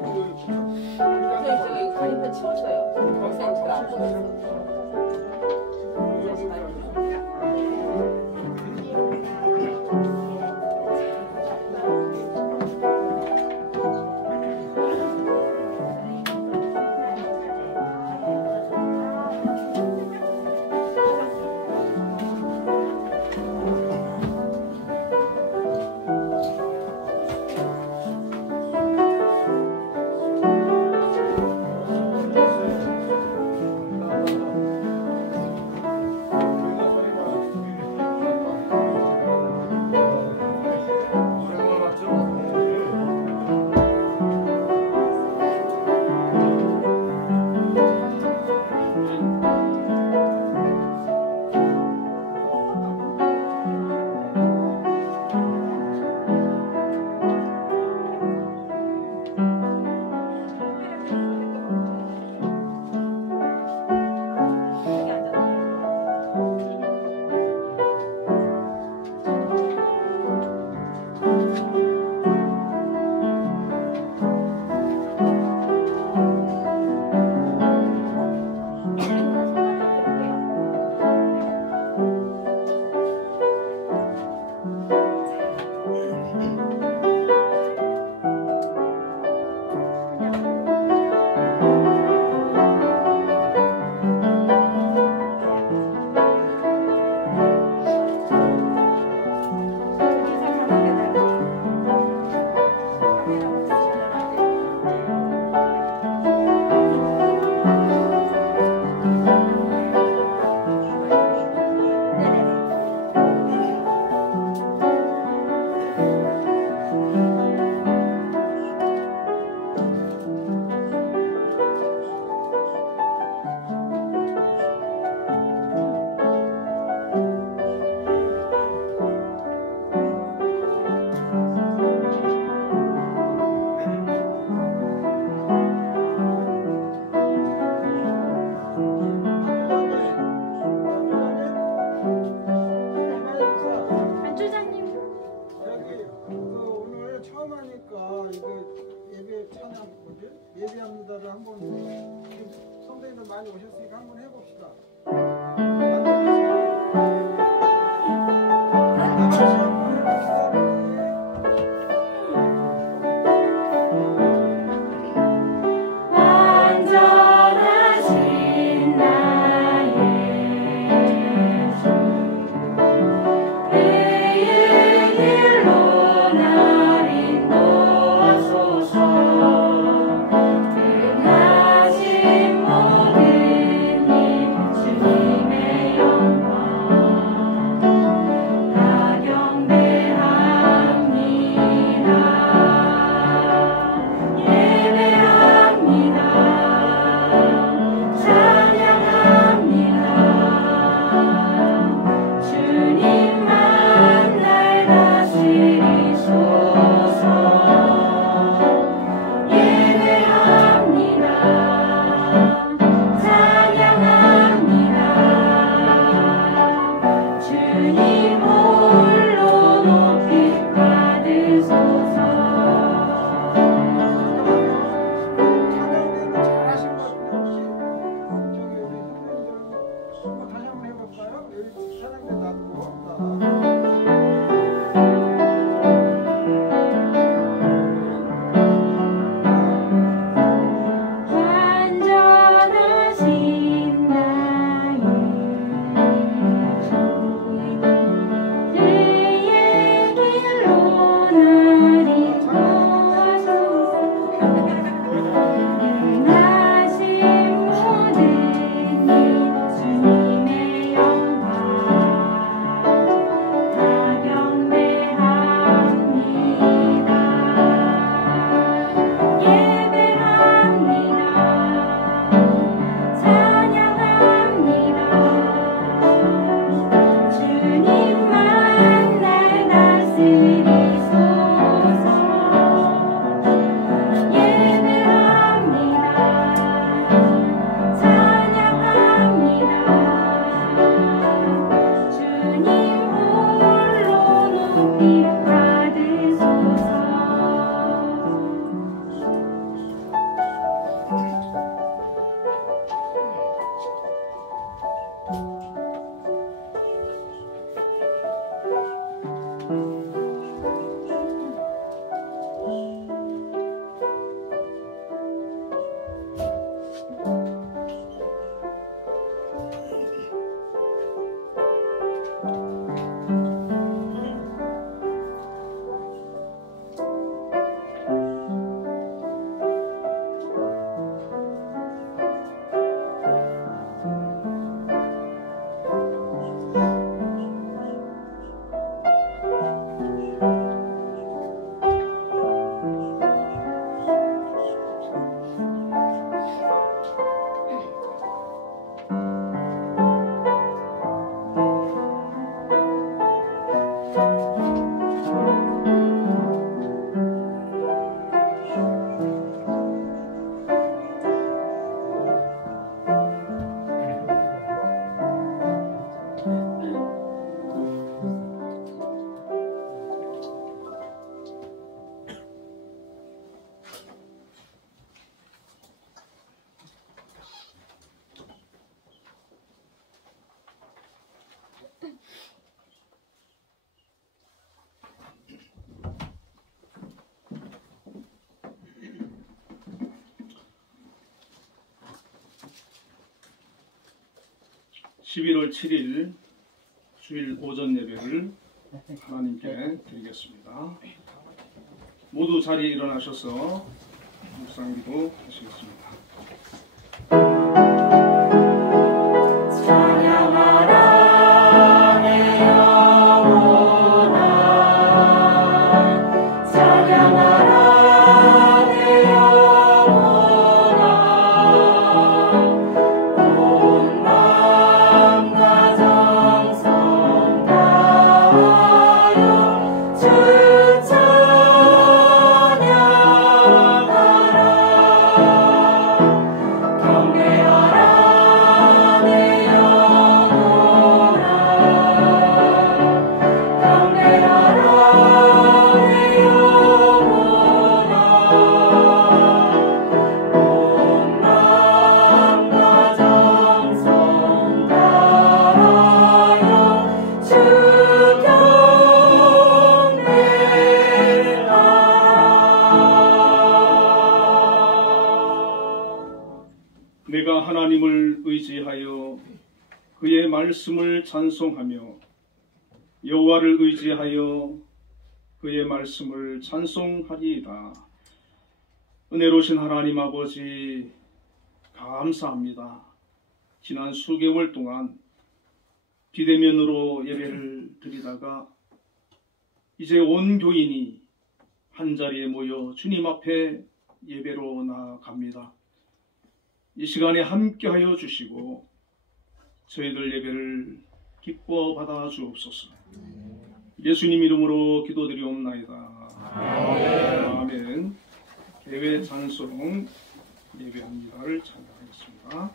저기 가리판 치웠어요. 박사님 제가 안 보냈어. 예배합니다를 한번 성도님들 많이 오셨으니까 한번 해봅시다. 모든 일 주님의 11월 7일 주일 오전 예배를 하나님께 드리겠습니다. 모두 자리에 일어나셔서 묵상기도 하시겠습니다. 내가 하나님을 의지하여 그의 말씀을 찬송하며 여호와를 의지하여 그의 말씀을 찬송하리이다. 은혜로우신 하나님 아버지 감사합니다. 지난 수개월 동안 비대면으로 예배를 드리다가 이제 온 교인이 한자리에 모여 주님 앞에 예배로 나아갑니다. 이 시간에 함께하여 주시고 저희들 예배를 기뻐 받아 주옵소서. 예수님 이름으로 기도드리옵나이다. 아멘. 개회 찬송 예배합니다를 찬양하겠습니다.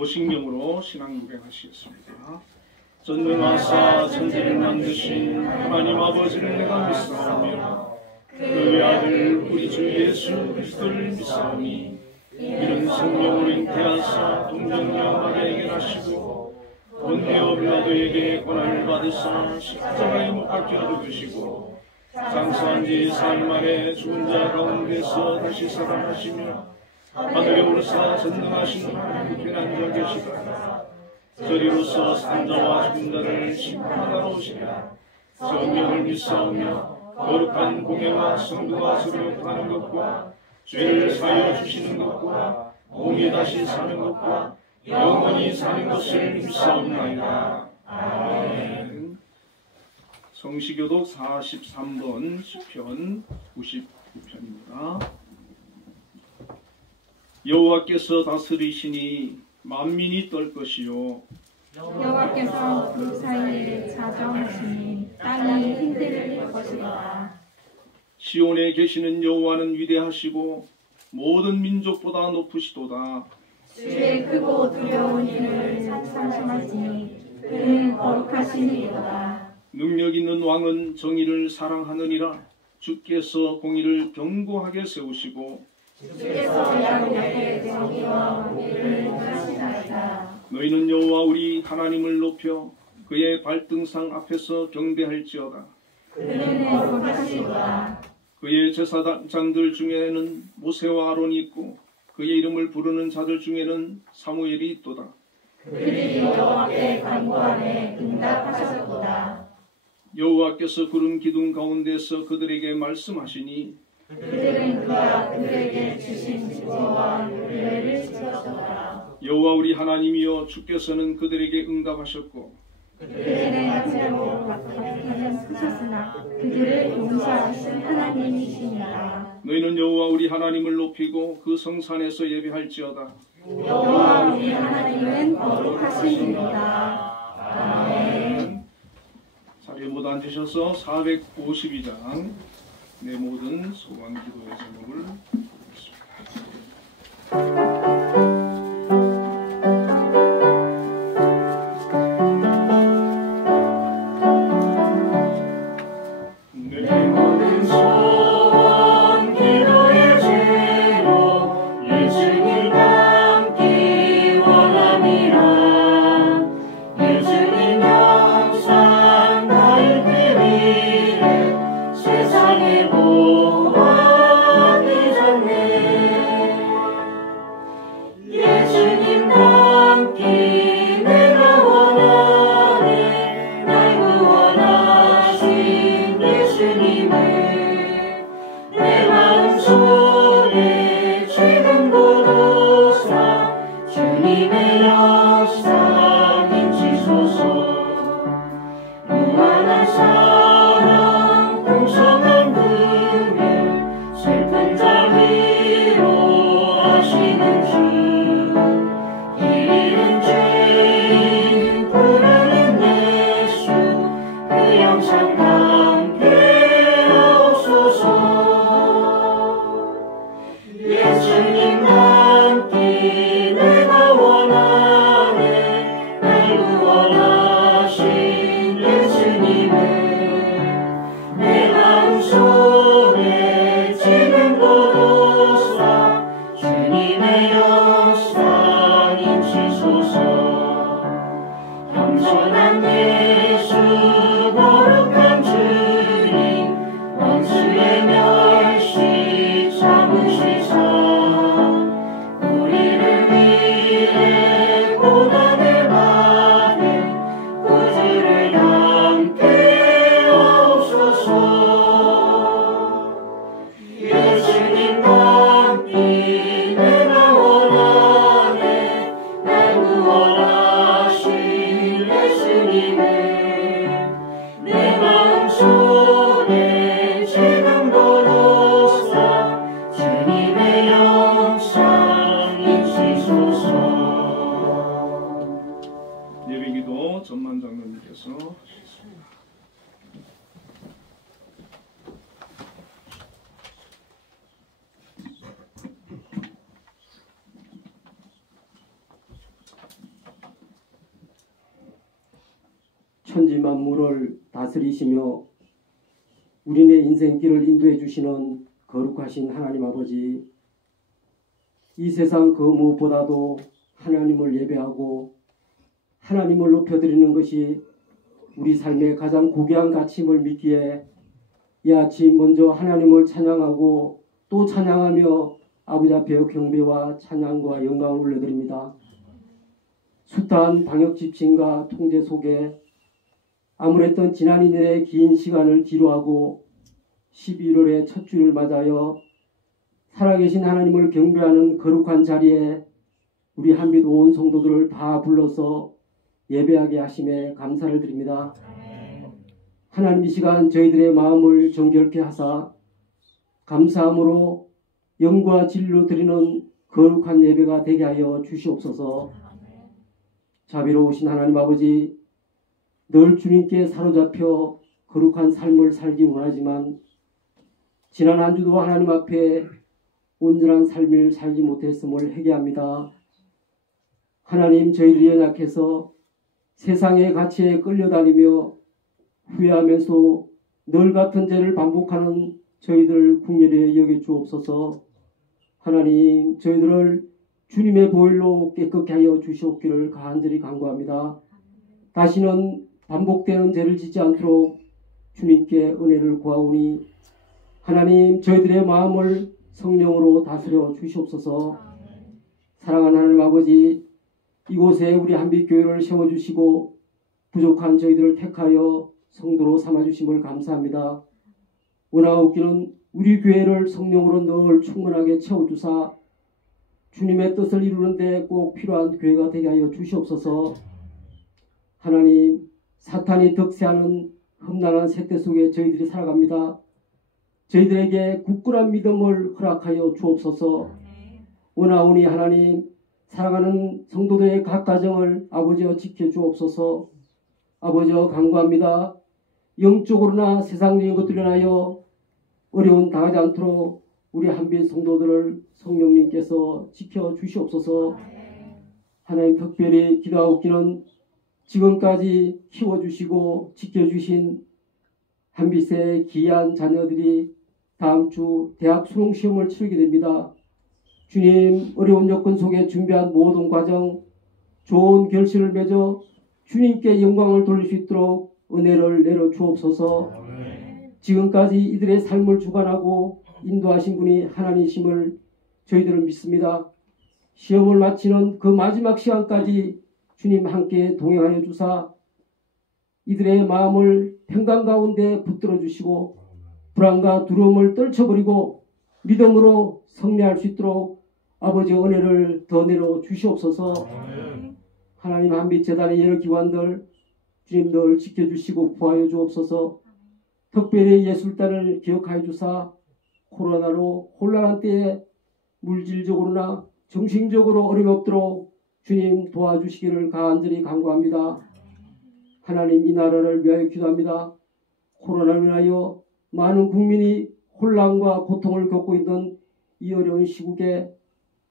사도신경으로 신앙고백하시겠습니다. 전능하사 천지를 만드신 하나님 아버지를 내가 믿사오며 그 외아들 우리 주 예수 그리스도를 믿사오니 이는 성령으로 잉태하사 동정녀 마리아에게 나시고 본디오 빌라도에게 고난을 받으사 십자가에 못 박혀 죽으시고 장사한 지 사흘 만에 죽은 자 가운데서 다시 살아나시며 하늘에 오르사 전능하신 하나님 편한 자 계시다. 저리로서 산자와 죽은 자를 심판하러 오시리라. 성령을 믿사오며 거룩한 공예와 성도가 서로 하는 것과 죄를 사하여 주시는 것과 몸이 다시 사는 것과 영원히 사는 것을 믿사옵나이다. 아멘. 성시교독 43번 시편 99편입니다. 여호와께서 다스리시니 만민이 떨 것이요 여호와께서 그 사이에 자정하시니 땅이 흔들릴 것이다. 시온에 계시는 여호와는 위대하시고 모든 민족보다 높으시도다. 주의 크고 두려운 이름을 찬송하시니 그는 거룩하시니이다. 능력 있는 왕은 정의를 사랑하느니라. 주께서 공의를 견고하게 세우시고 주께서 양옆에 정의와 공의를 하시나이다. 너희는 여호와 우리 하나님을 높여 그의 발등상 앞에서 경배할지어다. 그는 거룩하시도다. 그의 제사장들 중에는 모세와 아론이 있고 그의 이름을 부르는 자들 중에는 사무엘이 있도다. 그들이 여호와께 간구하매 응답하셨도다. 여호와께서 구름 기둥 가운데서 그들에게 말씀하시니 그들은 그가 그들에게 주신 증거와 윤례를 지켰도다. 여호와 우리 하나님이여 주께서는 그들에게 응답하셨고 그들의 약점으로 갚기는 크셨으나 그들을 용서하신 하나님이시니라. 너희는 여호와 우리 하나님을 높이고 그 성산에서 예배할지어다. 여호와 우리 하나님은 거룩하시니이다. 아멘. 자리에 모두 앉으셔서 452장 내 모든 소원 기도의 제목을 예배기도 전만장로님께서 하시겠습니다. 천지 만물을 다스리시며 우리네 인생길을 인도해 주시는 거룩하신 하나님 아버지, 이 세상 그 무엇보다도 하나님을 예배하고 하나님을 높여드리는 것이 우리 삶의 가장 고귀한 가치임을 믿기에 이 아침 먼저 하나님을 찬양하고 또 찬양하며 아버지 앞에 경배와 찬양과 영광을 올려드립니다. 숱한 방역 지침과 통제 속에 아무랬던 지난 2년의 긴 시간을 뒤로하고 11월의 첫 주를 맞아여 살아계신 하나님을 경배하는 거룩한 자리에 우리 한빛 온 성도들을 다 불러서 예배하게 하심에 감사를 드립니다. 하나님, 이 시간 저희들의 마음을 정결케 하사 감사함으로 영과 진리로 드리는 거룩한 예배가 되게 하여 주시옵소서. 자비로우신 하나님 아버지, 늘 주님께 사로잡혀 거룩한 삶을 살기 원하지만 지난 한 주도 하나님 앞에 온전한 삶을 살지 못했음을 회개합니다. 하나님, 저희들이 연약해서 세상의 가치에 끌려다니며 후회하면서 늘 같은 죄를 반복하는 저희들 국률에 여겨 주옵소서. 하나님, 저희들을 주님의 보혈로 깨끗게 하여 주시옵기를 간절히 간구합니다. 다시는 반복되는 죄를 짓지 않도록 주님께 은혜를 구하오니 하나님, 저희들의 마음을 성령으로 다스려 주시옵소서. 사랑하는 하나님 아버지, 이곳에 우리 한빛교회를 세워주시고 부족한 저희들을 택하여 성도로 삼아주심을 감사합니다. 원하옵기는 우리 교회를 성령으로 늘 충만하게 채워주사 주님의 뜻을 이루는 데 꼭 필요한 교회가 되게 하여 주시옵소서. 하나님, 사탄이 득세하는 험난한 세대 속에 저희들이 살아갑니다. 저희들에게 굳건한 믿음을 허락하여 주옵소서. 원하오니 하나님, 사랑하는 성도들의 각 가정을 아버지여 지켜주옵소서. 아버지여 간구합니다. 영적으로나 세상적인 것들로 인하여 어려움 당하지 않도록 우리 한빛 성도들을 성령님께서 지켜주시옵소서. 하나님, 특별히 기도하옵기는 지금까지 키워주시고 지켜주신 한빛의 귀한 자녀들이 다음 주 대학 수능시험을 치르게 됩니다. 주님, 어려운 여건 속에 준비한 모든 과정 좋은 결실을 맺어 주님께 영광을 돌릴 수 있도록 은혜를 내려 주옵소서. 지금까지 이들의 삶을 주관하고 인도하신 분이 하나님이심을 저희들은 믿습니다. 시험을 마치는 그 마지막 시간까지 주님 함께 동행하여 주사 이들의 마음을 평강 가운데 붙들어 주시고 불안과 두려움을 떨쳐버리고 믿음으로 승리할 수 있도록 아버지의 은혜를 더 내려 주시옵소서. 하나님, 한빛 재단의 여러 기관들 주님 늘 지켜주시고 구하여 주옵소서. 특별히 예술단을 기억하여 주사 코로나로 혼란한 때에 물질적으로나 정신적으로 어림없도록 주님 도와주시기를 간절히 간구합니다. 하나님, 이 나라를 위하여 기도합니다. 코로나로 인하여 많은 국민이 혼란과 고통을 겪고 있는 이 어려운 시국에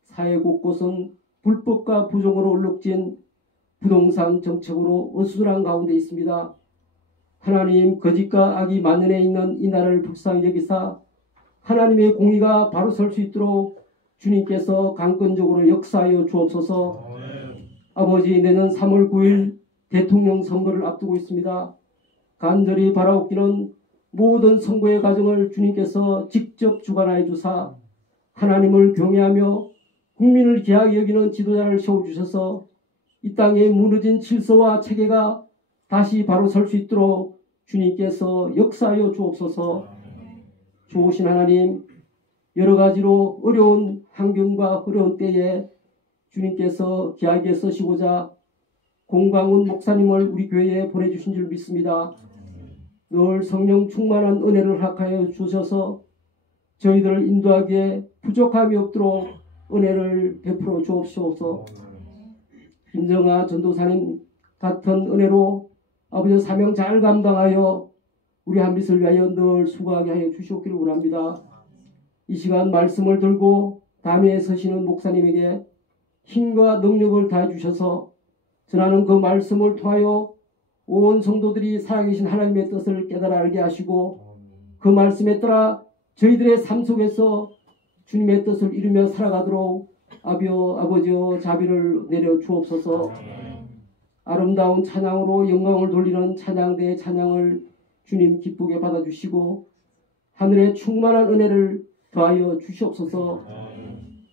사회 곳곳은 불법과 부정으로 얼룩진 부동산 정책으로 어수선한 가운데 있습니다. 하나님, 거짓과 악이 만연해 있는 이 나라를 불쌍히 여기사 하나님의 공의가 바로 설 수 있도록 주님께서 강권적으로 역사하여 주옵소서. 아버지, 내년 3월 9일 대통령 선거를 앞두고 있습니다. 간절히 바라옵기는 모든 선거의 과정을 주님께서 직접 주관하여 주사 하나님을 경외하며 국민을 귀하게 여기는 지도자를 세워주셔서 이 땅에 무너진 질서와 체계가 다시 바로 설 수 있도록 주님께서 역사하여 주옵소서. 좋으신 하나님, 여러 가지로 어려운 환경과 어려운 때에 주님께서 귀하게 쓰시고자 공광훈 목사님을 우리 교회에 보내주신 줄 믿습니다. 늘 성령 충만한 은혜를 허락하여 주셔서 저희들을 인도하기에 부족함이 없도록 은혜를 베풀어 주옵소서. 김정아 전도사님 같은 은혜로 아버지 사명 잘 감당하여 우리 한빛을 위하여 늘 수고하게 하여 주시옵기를 원합니다. 이 시간 말씀을 들고 담에 서시는 목사님에게 힘과 능력을 다해 주셔서 전하는 그 말씀을 통하여 온 성도들이 살아계신 하나님의 뜻을 깨달아 알게 하시고 그 말씀에 따라 저희들의 삶 속에서 주님의 뜻을 이루며 살아가도록 아버지여 자비를 내려 주옵소서. 아름다운 찬양으로 영광을 돌리는 찬양대의 찬양을 주님 기쁘게 받아주시고 하늘의 충만한 은혜를 더하여 주시옵소서.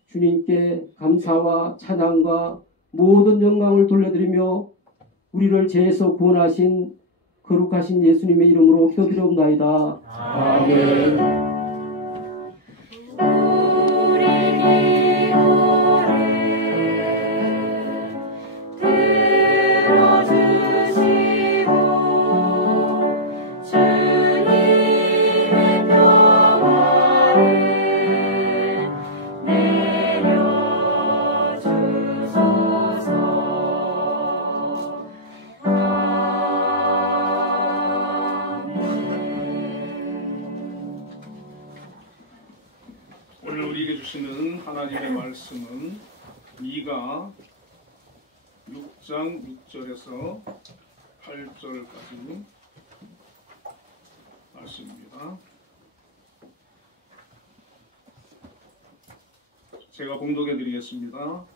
주님께 감사와 찬양과 모든 영광을 돌려드리며 우리를 죄에서 구원하신 거룩하신 예수님의 이름으로 기도드리옵나이다. 아멘. 우리 기도를 오늘 우리에게 주시는 하나님의 말씀은 미가 6장 6절에서 8절까지 말씀입니다. 제가 봉독해 드리겠습니다.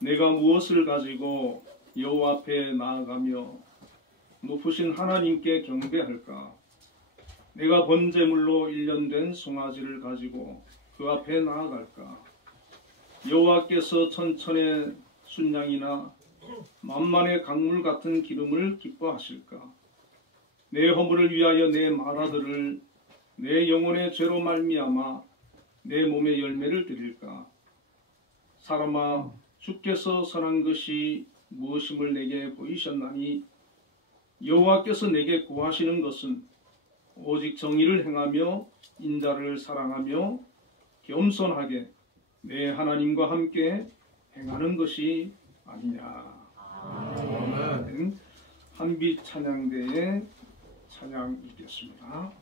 내가 무엇을 가지고 여호와 앞에 나아가며 높으신 하나님께 경배할까? 내가 번제물로 일련된 송아지를 가지고 그 앞에 나아갈까? 여호와께서 천천의 순양이나 만만의 강물 같은 기름을 기뻐하실까? 내 허물을 위하여 내 말아들을 내 영혼의 죄로 말미암아 내 몸의 열매를 드릴까? 사람아, 주께서 선한 것이 무엇임을 내게 보이셨나니 여호와께서 내게 구하시는 것은 오직 정의를 행하며 인자를 사랑하며 겸손하게 내 하나님과 함께 행하는 것이 아니냐. 아멘. 한빛 찬양대의 찬양 읽겠습니다.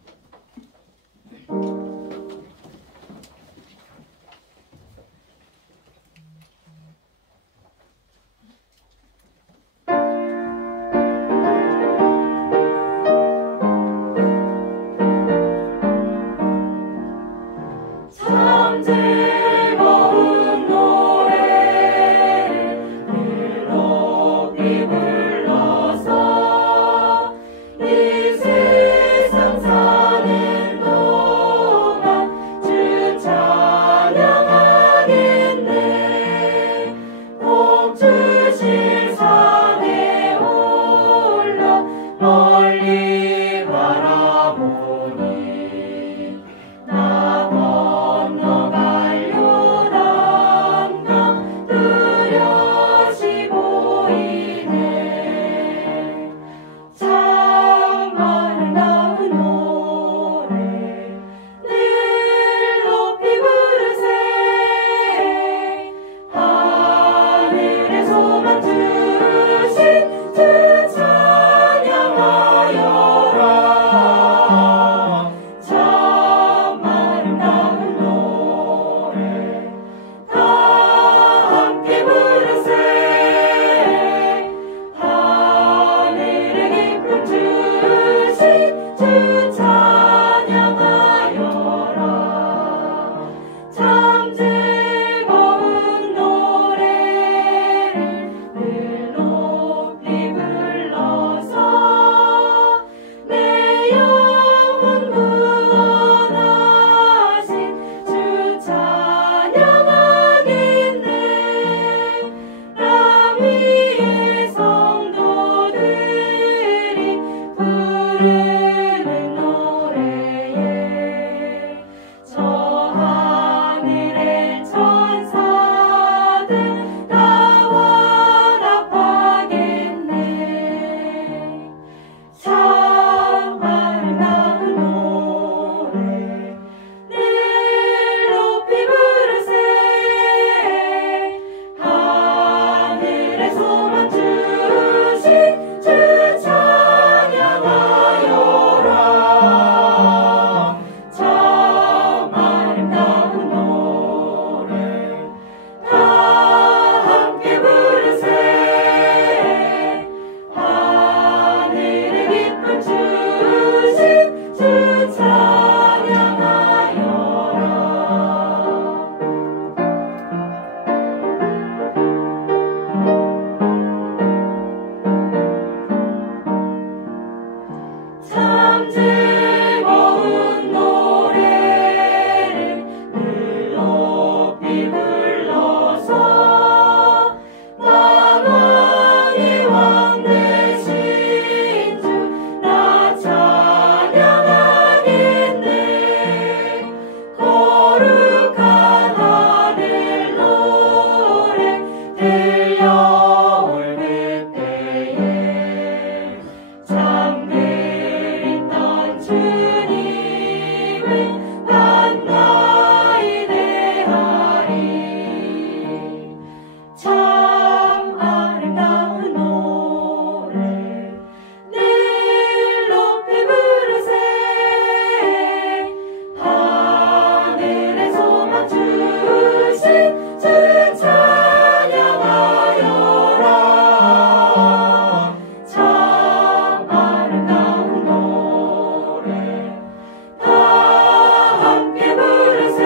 함께 부르세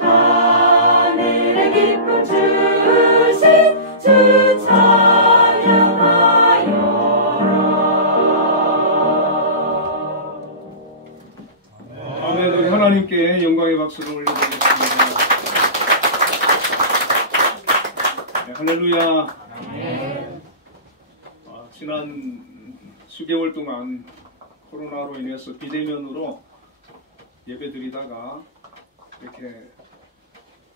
하늘의 기쁨 주신 주 찬양하여라. 아멘. 우리 하나님께 영광의 박수를 올려드리겠습니다. 네, 할렐루야. 지난 수개월 동안 코로나로 인해서 비대면으로 예배드리다가 이렇게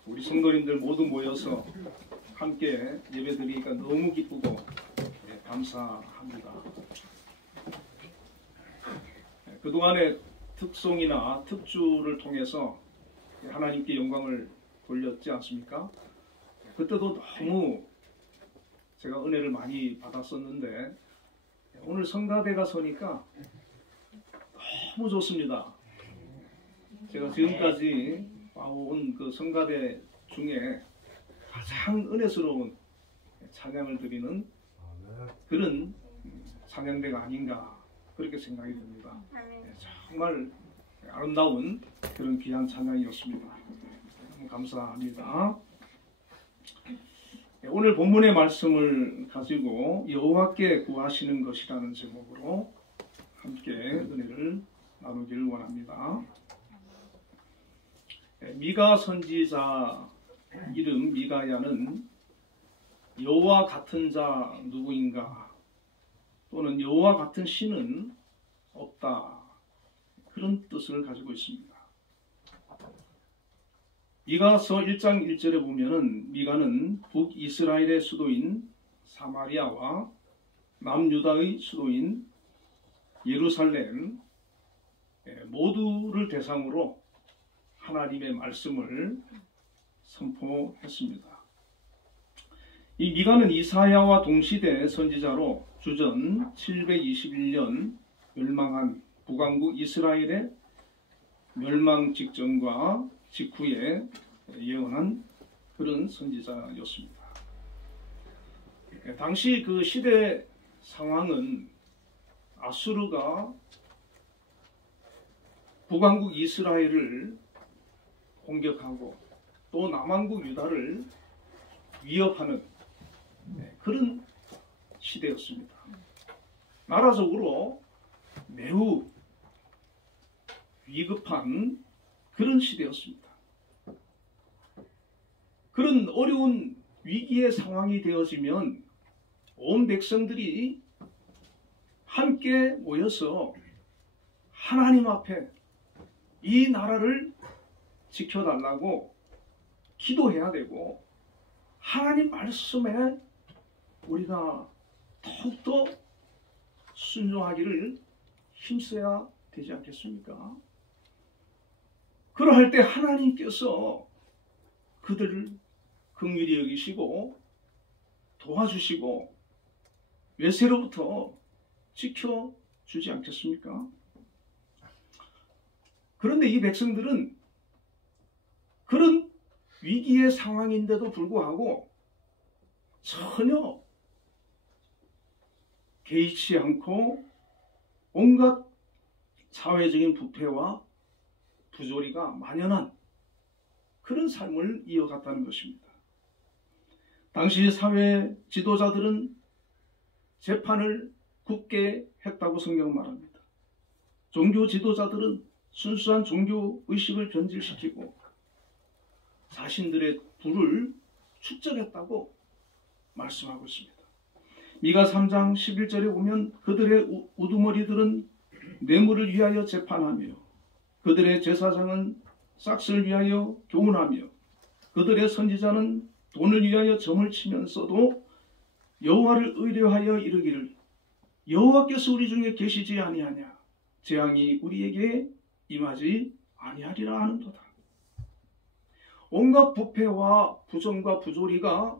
우리 성도님들 모두 모여서 함께 예배드리니까 너무 기쁘고 감사합니다. 그동안의 특송이나 특주를 통해서 하나님께 영광을 돌렸지 않습니까? 그때도 너무 제가 은혜를 많이 받았었는데 오늘 성가대가 서니까 너무 좋습니다. 제가 지금까지 와온 그 성가대 중에 가장 은혜스러운 찬양을 드리는 그런 찬양대가 아닌가 그렇게 생각이 듭니다. 정말 아름다운 그런 귀한 찬양이었습니다. 너무 감사합니다. 오늘 본문의 말씀을 가지고 여호와께 구하시는 것이라는 제목으로 함께 은혜를 나누기를 원합니다. 미가 선지자 이름 미가야는 여호와 같은 자 누구인가 또는 여호와 같은 신은 없다 그런 뜻을 가지고 있습니다. 미가서 1장 1절에 보면은 미가는 북이스라엘의 수도인 사마리아와 남유다의 수도인 예루살렘 모두를 대상으로 하나님의 말씀을 선포했습니다. 이 미가는 이사야와 동시대 선지자로 주전 721년 멸망한 북왕국 이스라엘의 멸망 직전과 직후에 예언한 그런 선지자였습니다. 당시 그 시대 상황은 아수르가 북왕국 이스라엘을 공격하고 또 남왕국 유다를 위협하는 그런 시대였습니다. 나라적으로 매우 위급한 그런 시대였습니다. 그런 어려운 위기의 상황이 되어지면 온 백성들이 함께 모여서 하나님 앞에 이 나라를 지켜달라고 기도해야 되고 하나님 말씀에 우리가 더욱더 순종하기를 힘써야 되지 않겠습니까? 그러할 때 하나님께서 그들을 긍휼히 여기시고 도와주시고 외세로부터 지켜주지 않겠습니까? 그런데 이 백성들은 그런 위기의 상황인데도 불구하고 전혀 개의치 않고 온갖 사회적인 부패와 부조리가 만연한 그런 삶을 이어갔다는 것입니다. 당시 사회 지도자들은 재판을 굳게 했다고 성경은 말합니다. 종교 지도자들은 순수한 종교 의식을 변질시키고 자신들의 부를 축적했다고 말씀하고 있습니다. 미가 3장 11절에 보면 그들의 우두머리들은 뇌물을 위하여 재판하며 그들의 제사장은 싹스를 위하여 교훈하며 그들의 선지자는 돈을 위하여 점을 치면서도 여호와를 의뢰하여 이르기를 여호와께서 우리 중에 계시지 아니하냐 재앙이 우리에게 임하지 아니하리라 하는도다. 온갖 부패와 부정과 부조리가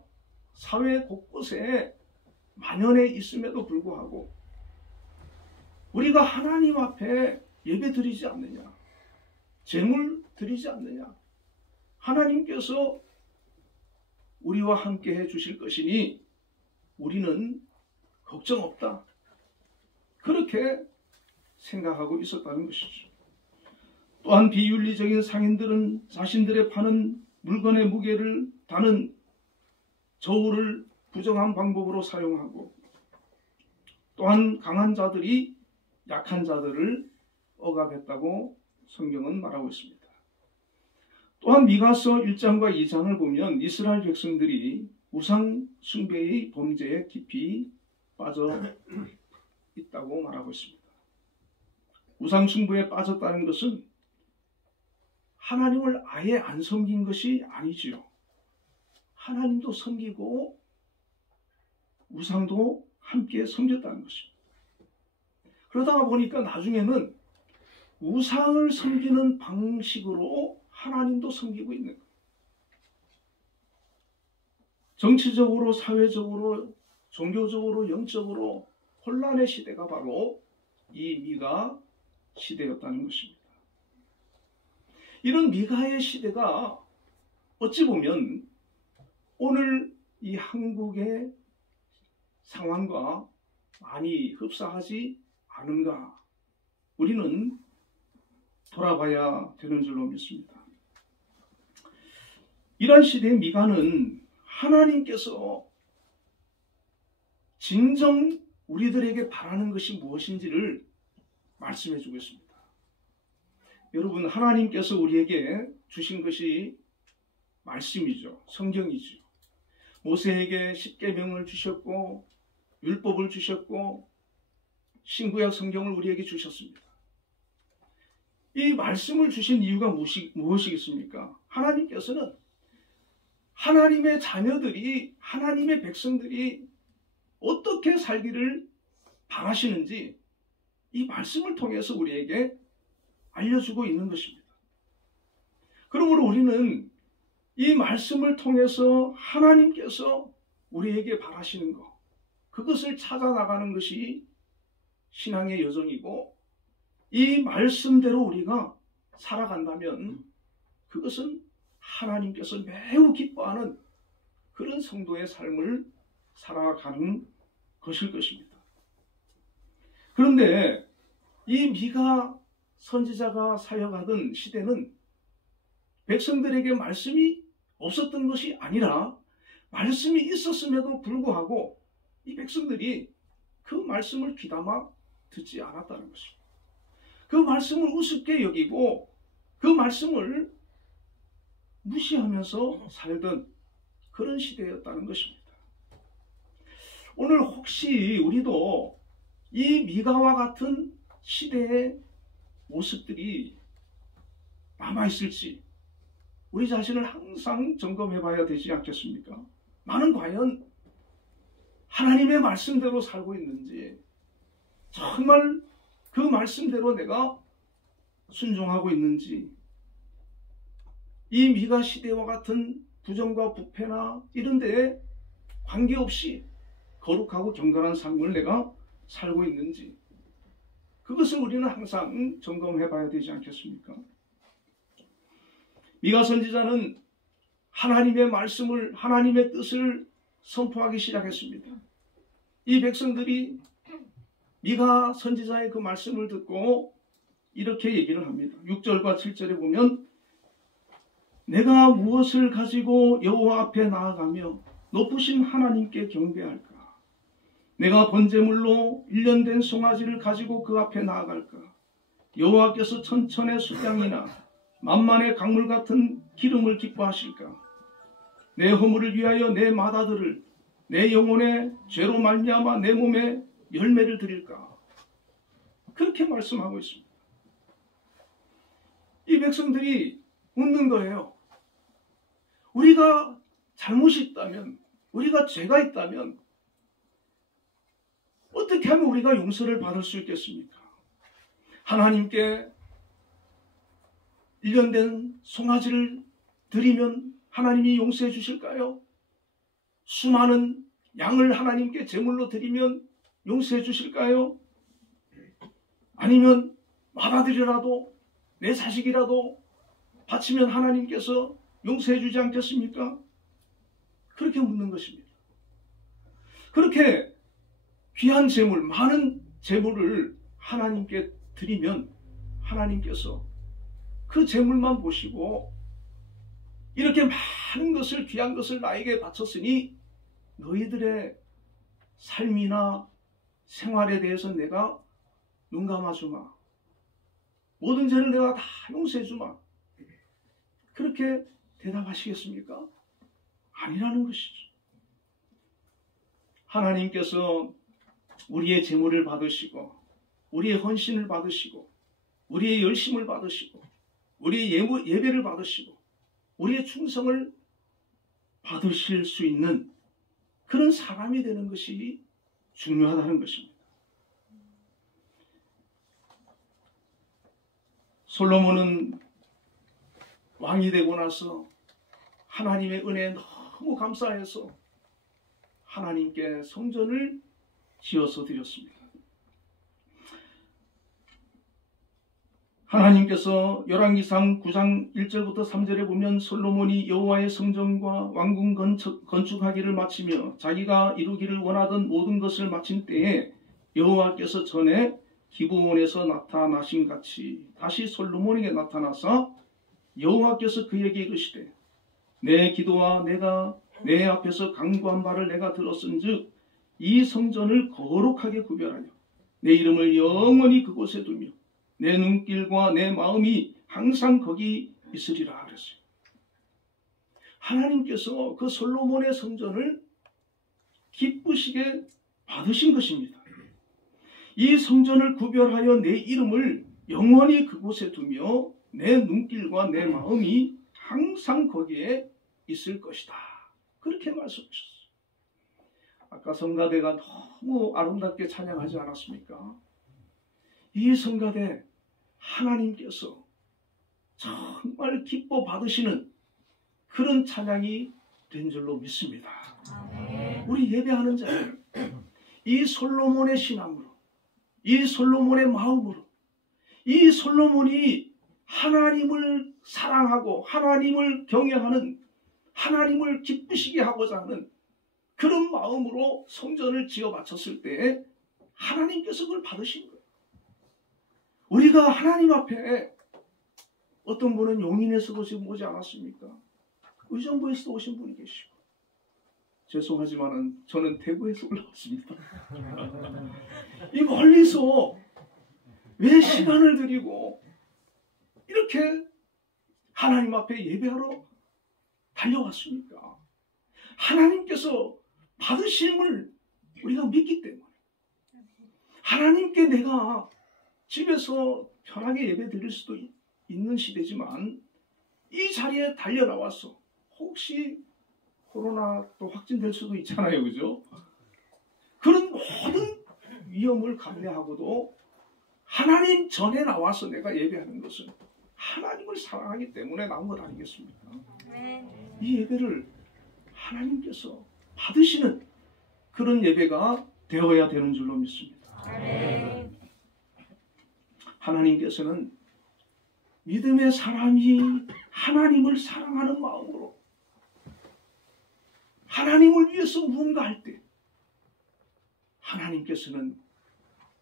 사회 곳곳에 만연해 있음에도 불구하고 우리가 하나님 앞에 예배 드리지 않느냐, 제물 드리지 않느냐, 하나님께서 우리와 함께 해 주실 것이니 우리는 걱정 없다. 그렇게 생각하고 있었다는 것이죠. 또한 비윤리적인 상인들은 자신들의 파는 물건의 무게를 다는 저울을 부정한 방법으로 사용하고, 또한 강한 자들이 약한 자들을 억압했다고 성경은 말하고 있습니다. 또한 미가서 1장과 2장을 보면 이스라엘 백성들이 우상 숭배의 범죄에 깊이 빠져 있다고 말하고 있습니다. 우상 숭배에 빠졌다는 것은 하나님을 아예 안 섬긴 것이 아니지요. 하나님도 섬기고 우상도 함께 섬겼다는 것입니다. 그러다가 보니까 나중에는 우상을 섬기는 방식으로 하나님도 섬기고 있는 거예요. 정치적으로, 사회적으로, 종교적으로, 영적으로 혼란의 시대가 바로 이 미가 시대였다는 것입니다. 이런 미가의 시대가 어찌 보면 오늘 이 한국의 상황과 많이 흡사하지 않은가, 우리는 돌아봐야 되는 줄로 믿습니다. 이런 시대의 미가는 하나님께서 진정 우리들에게 바라는 것이 무엇인지를 말씀해 주고 있습니다. 여러분, 하나님께서 우리에게 주신 것이 말씀이죠. 성경이죠. 모세에게 십계명을 주셨고 율법을 주셨고 신구약 성경을 우리에게 주셨습니다. 이 말씀을 주신 이유가 무엇이겠습니까? 하나님께서는 하나님의 자녀들이, 하나님의 백성들이 어떻게 살기를 바라시는지 이 말씀을 통해서 우리에게 알려주고 있는 것입니다. 그러므로 우리는 이 말씀을 통해서 하나님께서 우리에게 바라시는 것, 그것을 찾아나가는 것이 신앙의 여정이고, 이 말씀대로 우리가 살아간다면 그것은 하나님께서 매우 기뻐하는 그런 성도의 삶을 살아가는 것일 것입니다. 그런데 이 미가 선지자가 사역하던 시대는 백성들에게 말씀이 없었던 것이 아니라 말씀이 있었음에도 불구하고 이 백성들이 그 말씀을 귀담아 듣지 않았다는 것입니다. 그 말씀을 우습게 여기고 그 말씀을 무시하면서 살던 그런 시대였다는 것입니다. 오늘 혹시 우리도 이 미가와 같은 시대의 모습들이 남아있을지 우리 자신을 항상 점검해 봐야 되지 않겠습니까? 나는 과연 하나님의 말씀대로 살고 있는지, 정말 그 말씀대로 내가 순종하고 있는지, 이 미가 시대와 같은 부정과 부패나 이런 데에 관계없이 거룩하고 경건한 삶을 내가 살고 있는지, 그것을 우리는 항상 점검해 봐야 되지 않겠습니까? 미가 선지자는 하나님의 말씀을, 하나님의 뜻을 선포하기 시작했습니다. 이 백성들이 미가 선지자의 그 말씀을 듣고 이렇게 얘기를 합니다. 6절과 7절에 보면, 내가 무엇을 가지고 여호와 앞에 나아가며 높으신 하나님께 경배할까? 내가 번제물로 1년 된 송아지를 가지고 그 앞에 나아갈까? 여호와께서 천천의 수양이나 만만의 강물 같은 기름을 기뻐하실까? 내 허물을 위하여 내 맏아들을, 내 영혼의 죄로 말미암아 내 몸에 열매를 드릴까? 그렇게 말씀하고 있습니다. 이 백성들이 묻는 거예요. 우리가 잘못이 있다면, 우리가 죄가 있다면 어떻게 하면 우리가 용서를 받을 수 있겠습니까? 하나님께 1년 된 송아지를 드리면 하나님이 용서해 주실까요? 수많은 양을 하나님께 제물로 드리면 용서해 주실까요? 아니면 맏아들이라도 내 자식이라도 바치면 하나님께서 용서해 주지 않겠습니까? 그렇게 묻는 것입니다. 그렇게 귀한 제물, 많은 제물을 하나님께 드리면 하나님께서 그 재물만 보시고 이렇게 많은 것을 귀한 것을 나에게 바쳤으니 너희들의 삶이나 생활에 대해서 내가 눈 감아주마. 모든 죄를 내가 다 용서해주마. 그렇게 대답하시겠습니까? 아니라는 것이죠. 하나님께서 우리의 재물을 받으시고 우리의 헌신을 받으시고 우리의 열심을 받으시고 우리의 예배를 받으시고 우리의 충성을 받으실 수 있는 그런 사람이 되는 것이 중요하다는 것입니다. 솔로몬은 왕이 되고 나서 하나님의 은혜에 너무 감사해서 하나님께 성전을 지어서 드렸습니다. 하나님께서 열왕기상 9장 1절부터 3절에 보면 솔로몬이 여호와의 성전과 왕궁 건축하기를 마치며 자기가 이루기를 원하던 모든 것을 마친 때에 여호와께서 전에 기브온에서 나타나신 같이 다시 솔로몬에게 나타나사 여호와께서 그에게 이르시되 내 기도와 내가 내 앞에서 간구한 바를 내가 들었은즉 이 성전을 거룩하게 구별하여 내 이름을 영원히 그곳에 두며 내 눈길과 내 마음이 항상 거기 있으리라 그랬어요. 하나님께서 그 솔로몬의 성전을 기쁘시게 받으신 것입니다. 이 성전을 구별하여 내 이름을 영원히 그곳에 두며 내 눈길과 내 마음이 항상 거기에 있을 것이다. 그렇게 말씀하셨어요. 아까 성가대가 너무 아름답게 찬양하지 않았습니까? 이 성가대 하나님께서 정말 기뻐 받으시는 그런 찬양이 된 줄로 믿습니다. 우리 예배하는 자들 이 솔로몬의 신앙으로 이 솔로몬의 마음으로 이 솔로몬이 하나님을 사랑하고 하나님을 경외하는 하나님을 기쁘시게 하고자 하는 그런 마음으로 성전을 지어 바쳤을 때 하나님께서 그걸 받으신 거예요. 우리가 하나님 앞에 어떤 분은 용인에서도 지금 오지 않았습니까? 의정부에서도 오신 분이 계시고 죄송하지만 저는 대구에서 올라왔습니다. 이 멀리서 왜 시간을 들이고 이렇게 하나님 앞에 예배하러 달려왔습니까? 하나님께서 받으심을 우리가 믿기 때문에 하나님께 내가 집에서 편하게 예배 드릴 수도 있는 시대지만 이 자리에 달려나와서 혹시 코로나 또 확진될 수도 있잖아요. 그죠? 그런 모든 위험을 감내하고도 하나님 전에 나와서 내가 예배하는 것은 하나님을 사랑하기 때문에 나온 것 아니겠습니까? 이 예배를 하나님께서 받으시는 그런 예배가 되어야 되는 줄로 믿습니다. 하나님께서는 믿음의 사람이 하나님을 사랑하는 마음으로 하나님을 위해서 무언가 할 때 하나님께서는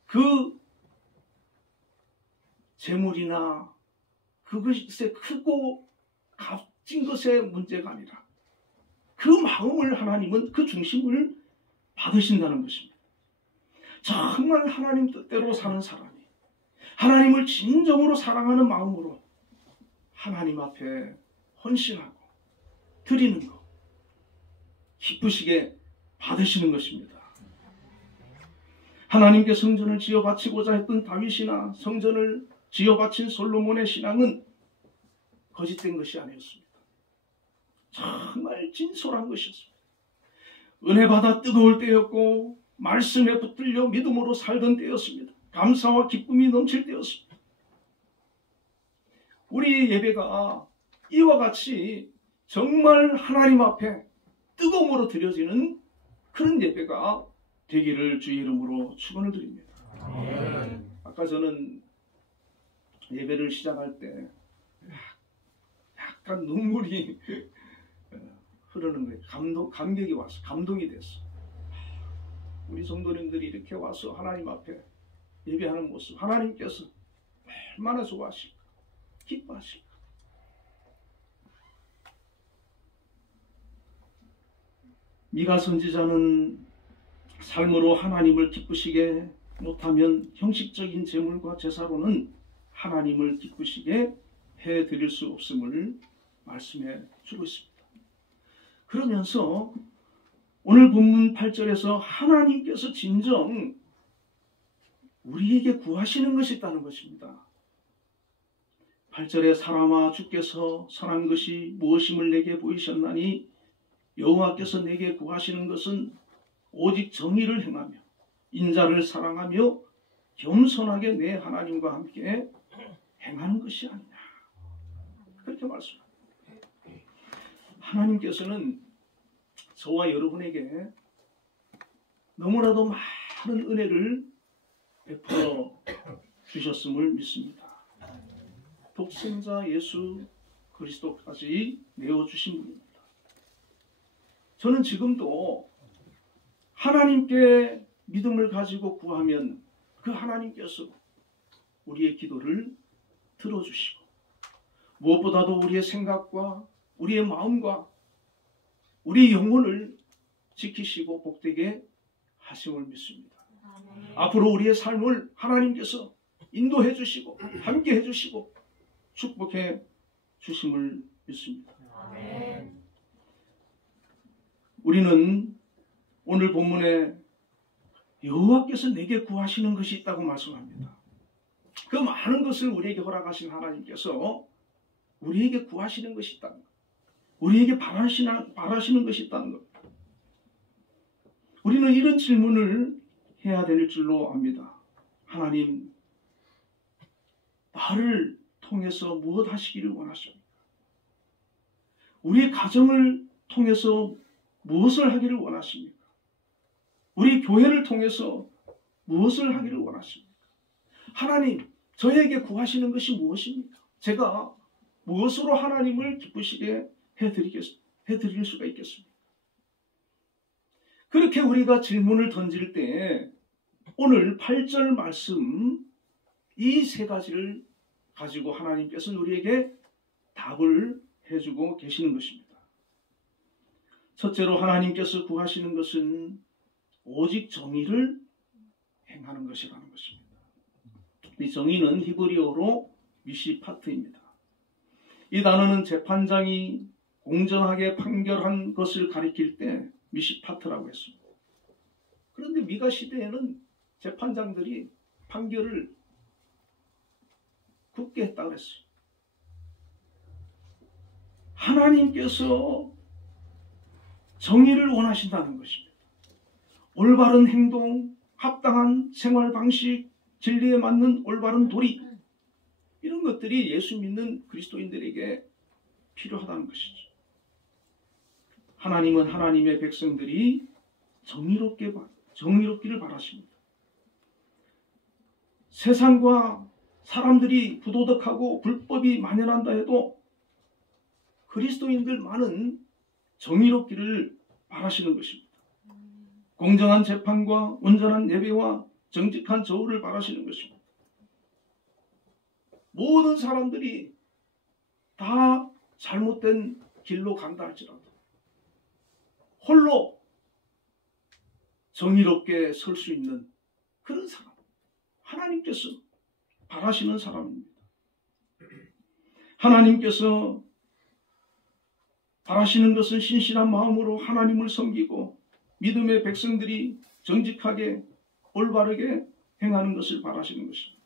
그 재물이나 그것의 크고 값진 것의 문제가 아니라 그 마음을 하나님은 그 중심을 받으신다는 것입니다. 정말 하나님 뜻대로 사는 사람이 하나님을 진정으로 사랑하는 마음으로 하나님 앞에 헌신하고 드리는 것 기쁘시게 받으시는 것입니다. 하나님께 성전을 지어 바치고자 했던 다윗이나 성전을 지어 바친 솔로몬의 신앙은 거짓된 것이 아니었습니다. 정말 진솔한 것이었습니다. 은혜 받아 뜨거울 때였고 말씀에 붙들려 믿음으로 살던 때였습니다. 감사와 기쁨이 넘칠 때였습니다. 우리 예배가 이와 같이 정말 하나님 앞에 뜨거움으로 드려지는 그런 예배가 되기를 주의 이름으로 축원을 드립니다. 아까 저는 예배를 시작할 때 약간 눈물이 흐르는 거예요. 감격이 와서 감동이 됐어. 우리 성도님들이 이렇게 와서 하나님 앞에 예배하는 모습 하나님께서 얼마나 좋아하실까 기뻐하실까. 미가 선지자는 삶으로 하나님을 기쁘시게 못하면 형식적인 제물과 제사로는 하나님을 기쁘시게 해드릴 수 없음을 말씀해 주고 있습니다. 그러면서 오늘 본문 8절에서 하나님께서 진정 우리에게 구하시는 것이 있다는 것입니다. 8절에 사람아 주께서 선한 것이 무엇임을 내게 보이셨나니 여호와께서 내게 구하시는 것은 오직 정의를 행하며 인자를 사랑하며 겸손하게 내 하나님과 함께 행하는 것이 아니냐. 그렇게 말씀합니다. 하나님께서는 저와 여러분에게 너무나도 많은 은혜를 베풀어 주셨음을 믿습니다. 독생자 예수 그리스도까지 내어주신 분입니다. 저는 지금도 하나님께 믿음을 가지고 구하면 그 하나님께서 우리의 기도를 들어주시고 무엇보다도 우리의 생각과 우리의 마음과 우리 영혼을 지키시고 복되게 하심을 믿습니다. 앞으로 우리의 삶을 하나님께서 인도해 주시고 함께 해 주시고 축복해 주심을 믿습니다. 우리는 오늘 본문에 여호와께서 내게 구하시는 것이 있다고 말씀합니다. 그 많은 것을 우리에게 허락하신 하나님께서 우리에게 구하시는 것이 있다는 것, 우리에게 바라시는 것이 있다는 것. 우리는 이런 질문을 해야 될 줄로 압니다. 하나님, 나를 통해서 무엇 하시기를 원하십니까? 우리 가정을 통해서 무엇을 하기를 원하십니까? 우리 교회를 통해서 무엇을 하기를 원하십니까? 하나님, 저에게 구하시는 것이 무엇입니까? 제가 무엇으로 하나님을 기쁘시게 해드릴 수가 있겠습니까? 그렇게 우리가 질문을 던질 때 오늘 8절 말씀 이 세 가지를 가지고 하나님께서는 우리에게 답을 해주고 계시는 것입니다. 첫째로 하나님께서 구하시는 것은 오직 정의를 행하는 것이라는 것입니다. 이 정의는 히브리어로 미시파트입니다. 이 단어는 재판장이 공정하게 판결한 것을 가리킬 때 미시파트라고 했습니다. 그런데 미가 시대에는 재판장들이 판결을 굳게 했다고 그랬어요. 하나님께서 정의를 원하신다는 것입니다. 올바른 행동, 합당한 생활 방식, 진리에 맞는 올바른 도리, 이런 것들이 예수 믿는 그리스도인들에게 필요하다는 것이죠. 하나님은 하나님의 백성들이 정의롭기를 바라십니다. 세상과 사람들이 부도덕하고 불법이 만연한다 해도 그리스도인들만은 정의롭기를 바라시는 것입니다. 공정한 재판과 온전한 예배와 정직한 저울을 바라시는 것입니다. 모든 사람들이 다 잘못된 길로 간다 할지라도 홀로 정의롭게 설 수 있는 그런 사람, 하나님께서 바라시는 사람입니다. 하나님께서 바라시는 것은 신실한 마음으로 하나님을 섬기고 믿음의 백성들이 정직하게 올바르게 행하는 것을 바라시는 것입니다.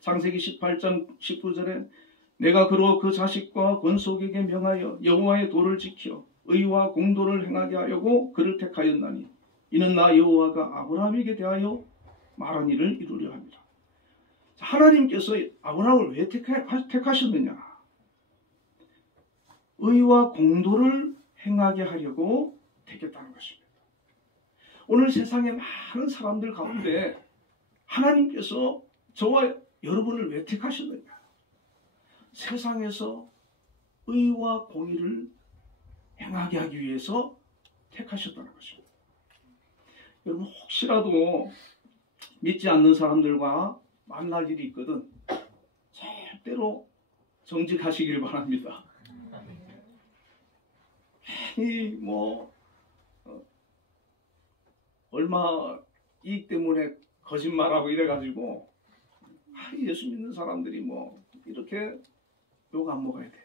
창세기 18장 19절에 내가 그로 그 자식과 권속에게 명하여 여호와의 도를 지켜 의와 공도를 행하게 하려고 그를 택하였나니 이는 나 여호와가 아브라함에게 대하여 말한 일을 이루려 합니다. 하나님께서 아브라함을 왜 택하셨느냐? 의와 공도를 행하게 하려고 택했다는 것입니다. 오늘 세상에 많은 사람들 가운데 하나님께서 저와 여러분을 왜 택하셨느냐? 세상에서 의와 공의를 행하게 하기 위해서 택하셨다는 것입니다. 여러분 혹시라도 믿지 않는 사람들과 만날 일이 있거든 절대로 정직하시길 바랍니다. 괜히 얼마 이익 때문에 거짓말하고 이래가지고 예수 믿는 사람들이 뭐 이렇게 욕 안 먹어야 돼.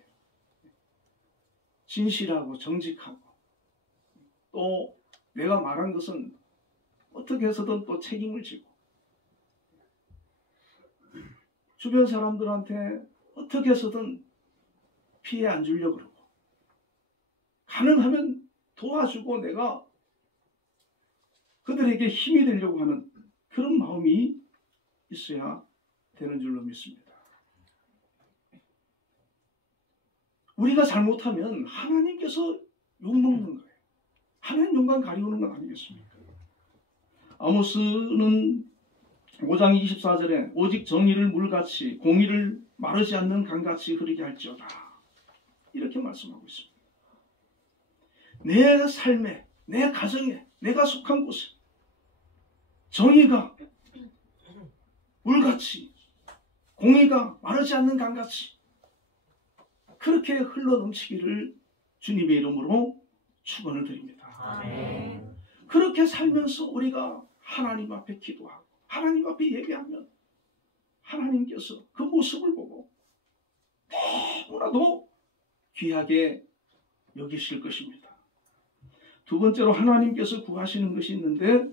진실하고 정직하고 또 내가 말한 것은 어떻게 해서든 또 책임을 지고 주변 사람들한테 어떻게 해서든 피해 안 주려고 그러고 가능하면 도와주고 내가 그들에게 힘이 되려고 하는 그런 마음이 있어야 되는 줄로 믿습니다. 우리가 잘못하면 하나님께서 욕먹는 거예요. 하나님 영광 가리우는 건 아니겠습니까? 아모스는 5장 24절에 오직 정의를 물같이 공의를 마르지 않는 강같이 흐르게 할지어다. 이렇게 말씀하고 있습니다. 내 삶에, 내 가정에, 내가 속한 곳에 정의가 물같이 공의가 마르지 않는 강같이 그렇게 흘러넘치기를 주님의 이름으로 축원을 드립니다. 아멘. 그렇게 살면서 우리가 하나님 앞에 기도하고 하나님 앞에 예배하면 하나님께서 그 모습을 보고 너무나도 귀하게 여기실 것입니다. 두 번째로 하나님께서 구하시는 것이 있는데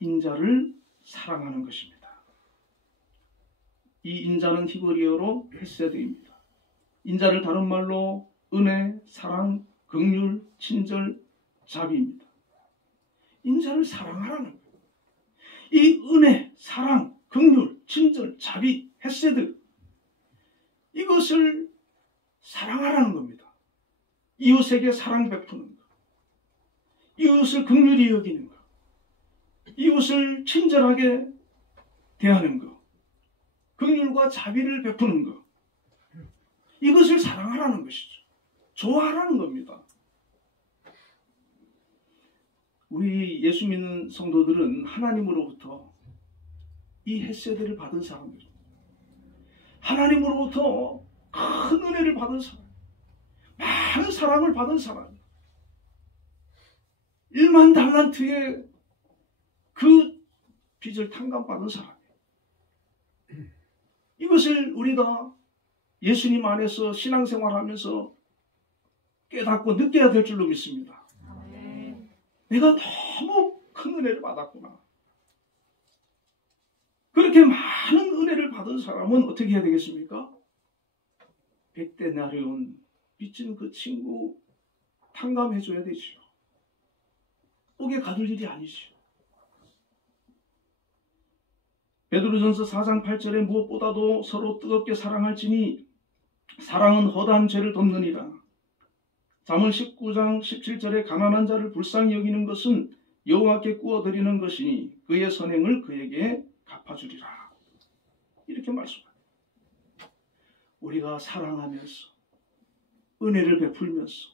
인자를 사랑하는 것입니다. 이 인자는 히브리어로 헤세드입니다. 인자를 다른 말로 은혜, 사랑, 긍휼, 친절, 자비입니다. 인자를 사랑하라는 거예요. 이 은혜, 사랑, 긍휼, 친절, 자비, 헤세드 이것을 사랑하라는 겁니다. 이웃에게 사랑 베푸는 것, 이웃을 긍휼히 여기는 것, 이웃을 친절하게 대하는 것, 긍휼과 자비를 베푸는 것, 이것을 사랑하라는 것이죠. 좋아하라는 겁니다. 우리 예수 믿는 성도들은 하나님으로부터 이 헤세드를 받은 사람들입니다. 하나님으로부터 큰 은혜를 받은 사람, 많은 사랑을 받은 사람, 1만 달란트의 그 빚을 탕감받은 사람. 이것을 우리가 예수님 안에서 신앙생활하면서 깨닫고 느껴야 될 줄로 믿습니다. 내가 너무 큰 은혜를 받았구나. 그렇게 많은 은혜를 받은 사람은 어떻게 해야 되겠습니까? 100데나리온 빚진 그 친구 탕감해줘야 되죠. 옥에 가둘 일이 아니죠. 베드로전서 4장 8절에 무엇보다도 서로 뜨겁게 사랑할지니 사랑은 허다한 죄를 덮느니라. 잠언 19장 17절에 가난한 자를 불쌍히 여기는 것은 여호와께 구워드리는 것이니 그의 선행을 그에게 갚아주리라. 이렇게 말씀합니다. 우리가 사랑하면서 은혜를 베풀면서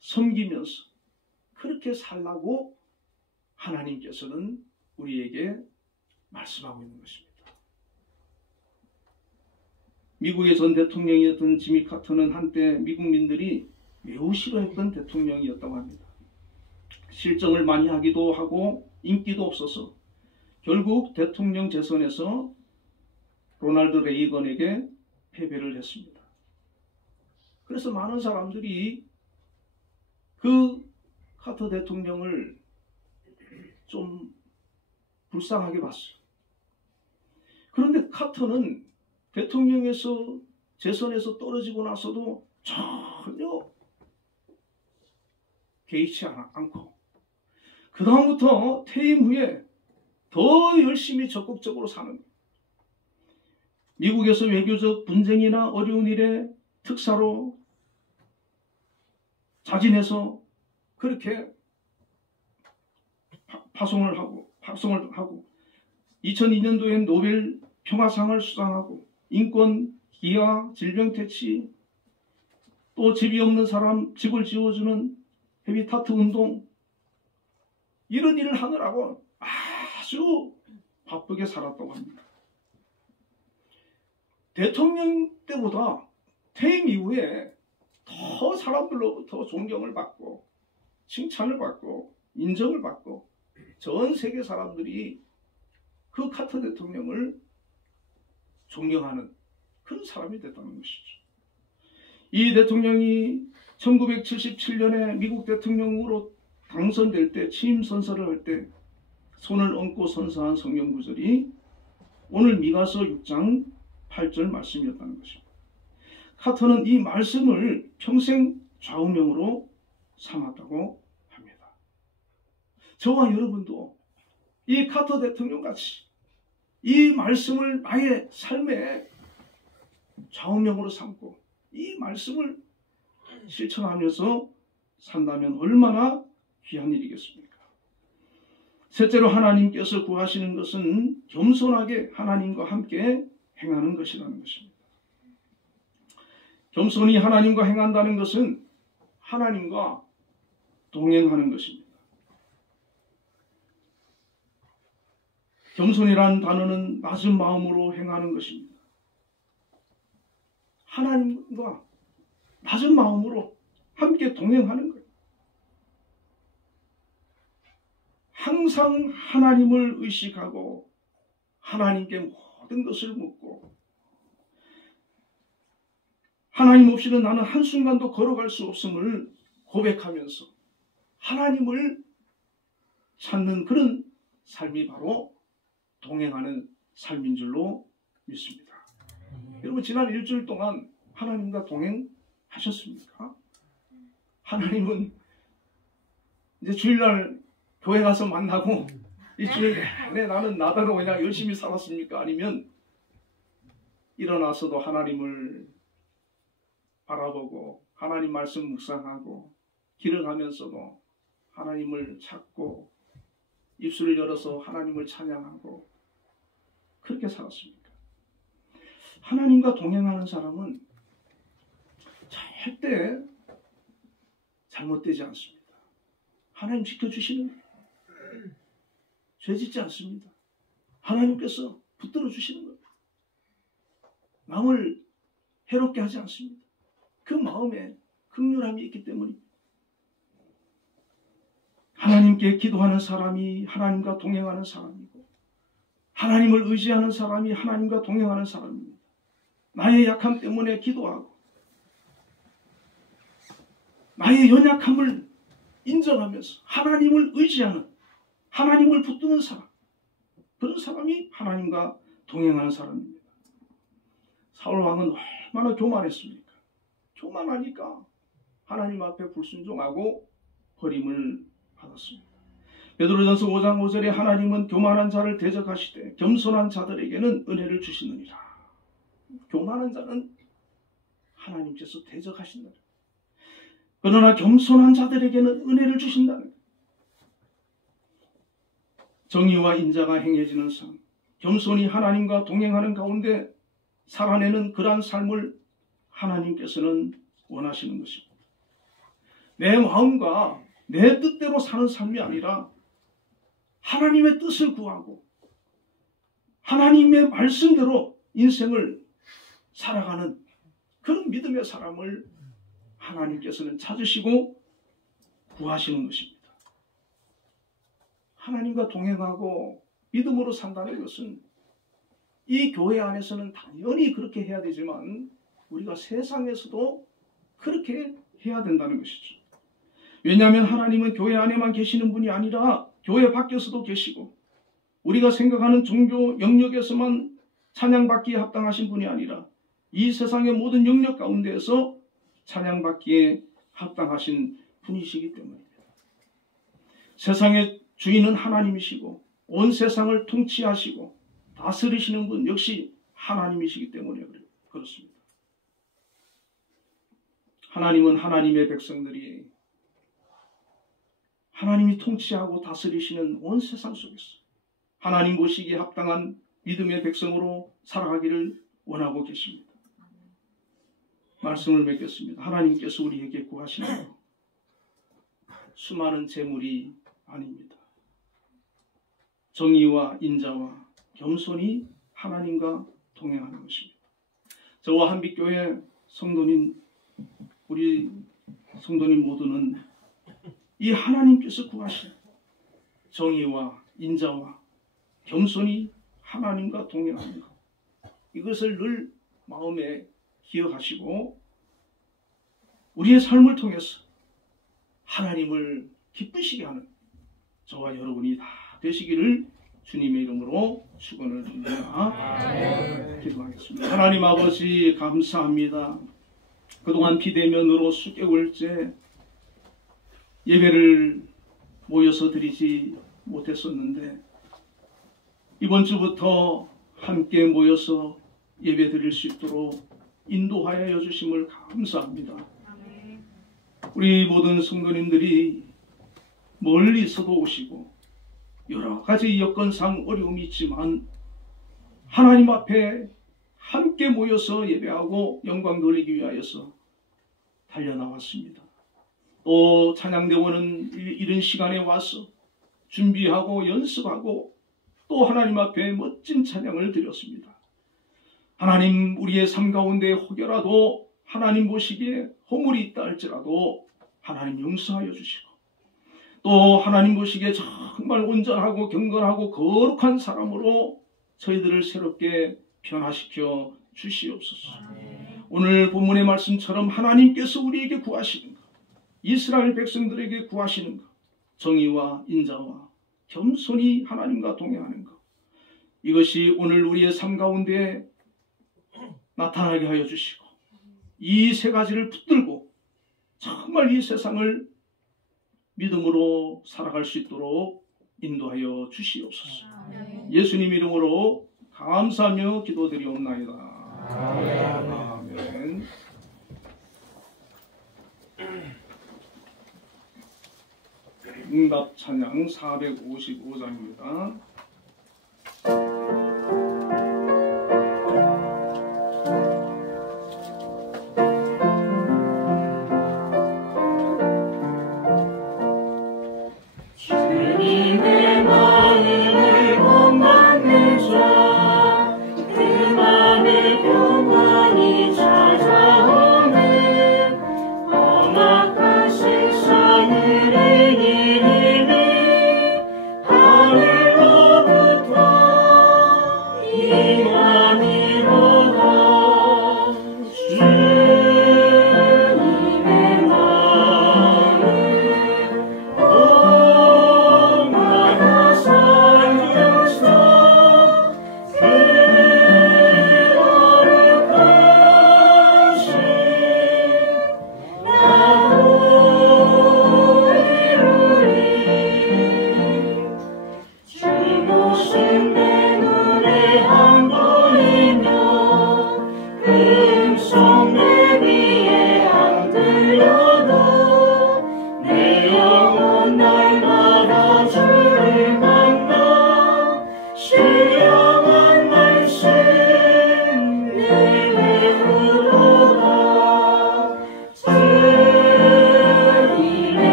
섬기면서 그렇게 살라고 하나님께서는 우리에게 말씀하고 있는 것입니다. 미국의 전 대통령이었던 지미 카터는 한때 미국민들이 매우 싫어했던 대통령이었다고 합니다. 실정을 많이 하기도 하고 인기도 없어서 결국 대통령 재선에서 로널드 레이건에게 패배를 했습니다. 그래서 많은 사람들이 그 카터 대통령을 좀 불쌍하게 봤어요. 그런데 카터는 대통령에서 재선에서 떨어지고 나서도 전혀 개의치 않고 그 다음부터 퇴임 후에 더 열심히 적극적으로 사는 거예요. 미국에서 외교적 분쟁이나 어려운 일에 특사로 자진해서 그렇게 파송을 하고 2002년도엔 노벨 평화상을 수상하고 인권, 기아, 질병 퇴치, 또 집이 없는 사람 집을 지어주는 헤비타트 운동 이런 일을 하느라고 아주 바쁘게 살았다고 합니다. 대통령 때보다 퇴임 이후에 더 사람들로부터 존경을 받고 칭찬을 받고 인정을 받고 전 세계 사람들이 그 카터 대통령을 존경하는 그런 사람이 됐다는 것이죠. 이 대통령이 1977년에 미국 대통령으로 당선될 때 취임 선서를 할 때 손을 얹고 선서한 성경 구절이 오늘 미가서 6장 8절 말씀이었다는 것입니다. 카터는 이 말씀을 평생 좌우명으로 삼았다고 합니다. 저와 여러분도 이 카터 대통령같이 이 말씀을 나의 삶의 좌우명으로 삼고 이 말씀을 실천하면서 산다면 얼마나 귀한 일이겠습니까? 셋째로 하나님께서 구하시는 것은 겸손하게 하나님과 함께 행하는 것이라는 것입니다. 겸손히 하나님과 행한다는 것은 하나님과 동행하는 것입니다. 겸손이라는 단어는 낮은 마음으로 행하는 것입니다. 하나님과 낮은 마음으로 함께 동행하는 거예요. 항상 하나님을 의식하고 하나님께 모든 것을 묻고 하나님 없이는 나는 한순간도 걸어갈 수 없음을 고백하면서 하나님을 찾는 그런 삶이 바로 동행하는 삶인 줄로 믿습니다. 여러분 지난 일주일 동안 하나님과 동행하셨습니까? 하나님은 이제 주일날 교회 가서 만나고 일주일 내내 나는 나다로 그냥 열심히 살았습니까? 아니면 일어나서도 하나님을 바라보고 하나님 말씀 묵상하고 길을 가면서도 하나님을 찾고 입술을 열어서 하나님을 찬양하고 그렇게 살았습니까? 하나님과 동행하는 사람은 절대 잘못되지 않습니다. 하나님 지켜주시는 거예요. 죄짓지 않습니다. 하나님께서 붙들어 주시는 겁니다. 남을 해롭게 하지 않습니다. 그 마음에 긍휼함이 있기 때문입니다. 하나님께 기도하는 사람이 하나님과 동행하는 사람이고 하나님을 의지하는 사람이 하나님과 동행하는 사람입니다. 나의 약함 때문에 기도하고 나의 연약함을 인정하면서 하나님을 의지하는 하나님을 붙드는 사람, 그런 사람이 하나님과 동행하는 사람입니다. 사울왕은 얼마나 교만했습니까? 교만하니까 하나님 앞에 불순종하고 버림을 받았습니다. 베드로전서 5장 5절에 하나님은 교만한 자를 대적하시되 겸손한 자들에게는 은혜를 주시느니라. 교만한 자는 하나님께서 대적하신다. 그러나 겸손한 자들에게는 은혜를 주신다는 정의와 인자가 행해지는 삶, 겸손히 하나님과 동행하는 가운데 살아내는 그러한 삶을 하나님께서는 원하시는 것입니다. 내 마음과 내 뜻대로 사는 삶이 아니라 하나님의 뜻을 구하고 하나님의 말씀대로 인생을 살아가는 그런 믿음의 사람을 하나님께서는 찾으시고 구하시는 것입니다. 하나님과 동행하고 믿음으로 산다는 것은 이 교회 안에서는 당연히 그렇게 해야 되지만 우리가 세상에서도 그렇게 해야 된다는 것이죠. 왜냐하면 하나님은 교회 안에만 계시는 분이 아니라 교회 밖에서도 계시고 우리가 생각하는 종교 영역에서만 찬양받기에 합당하신 분이 아니라 이 세상의 모든 영역 가운데에서 찬양받기에 합당하신 분이시기 때문입니다. 세상의 주인은 하나님이시고 온 세상을 통치하시고 다스리시는 분 역시 하나님이시기 때문에 그렇습니다. 하나님은 하나님의 백성들이 하나님이 통치하고 다스리시는 온 세상 속에서 하나님 보시기에 합당한 믿음의 백성으로 살아가기를 원하고 계십니다. 말씀을 맺겠습니다. 하나님께서 우리에게 구하시는 수많은 재물이 아닙니다. 정의와 인자와 겸손히 하나님과 동행하는 것입니다. 저와 한빛교회 성도님, 우리 성도님 모두는 이 하나님께서 구하신 정의와 인자와 겸손히 하나님과 동행하는 것, 이것을 늘 마음에 기억하시고 우리의 삶을 통해서 하나님을 기쁘시게 하는 저와 여러분이 다 되시기를 주님의 이름으로 축원을 드립니다. 기도하겠습니다. 하나님 아버지 감사합니다. 그동안 비대면으로 수개월째 예배를 모여서 드리지 못했었는데 이번 주부터 함께 모여서 예배 드릴 수 있도록 인도하여 주심을 감사합니다. 우리 모든 성도님들이 멀리서도 오시고 여러 가지 여건상 어려움이 있지만 하나님 앞에 함께 모여서 예배하고 영광 돌리기 위하여서 달려나왔습니다. 또 찬양대원은 이런 시간에 와서 준비하고 연습하고 또 하나님 앞에 멋진 찬양을 드렸습니다. 하나님, 우리의 삶 가운데 혹여라도 하나님 보시기에 허물이 있다 할지라도 하나님 용서하여 주시고 또 하나님 보시기에 정말 온전하고 경건하고 거룩한 사람으로 저희들을 새롭게 변화시켜 주시옵소서. 오늘 본문의 말씀처럼 하나님께서 우리에게 구하시는 것, 이스라엘 백성들에게 구하시는 것, 정의와 인자와 겸손히 하나님과 동행하는 것, 이것이 오늘 우리의 삶 가운데 나타나게 하여 주시고 이 세 가지를 붙들고 정말 이 세상을 믿음으로 살아갈 수 있도록 인도하여 주시옵소서. 예수님 이름으로 감사하며 기도드리옵나이다. 아멘. 응답 찬양 455장입니다. 할렐루야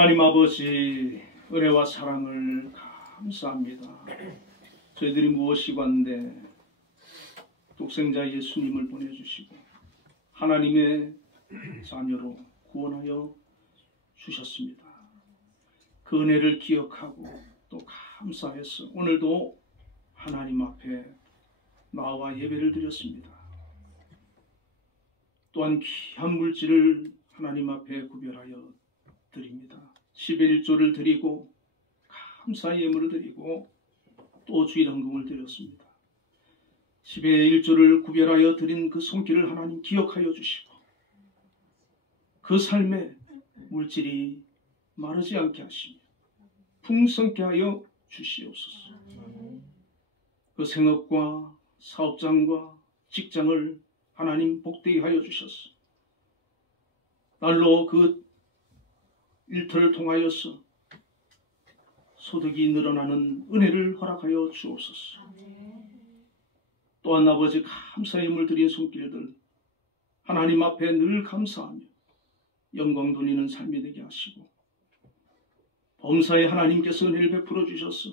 하나님 아버지, 은혜와 사랑을 감사합니다. 저희들이 무엇이건데 독생자 예수님을 보내주시고 하나님의 자녀로 구원하여 주셨습니다. 그 은혜를 기억하고 또 감사해서 오늘도 하나님 앞에 나와 예배를 드렸습니다. 또한 귀한 물질을 하나님 앞에 구별하여 드립니다. 10의 1조를 드리고 감사의 예물을 드리고 또 주일헌금을 드렸습니다. 10의 1조를 구별하여 드린 그 손길을 하나님 기억하여 주시고 그 삶에 물질이 마르지 않게 하시며 풍성케 하여 주시옵소서. 그 생업과 사업장과 직장을 하나님 복되게 하여 주셔서 날로 그 일터를 통하여서 소득이 늘어나는 은혜를 허락하여 주옵소서. 또한 아버지 감사의 예물 드린 손길들 하나님 앞에 늘 감사하며 영광 돌리는 삶이 되게 하시고 범사에 하나님께서 은혜를 베풀어 주셔서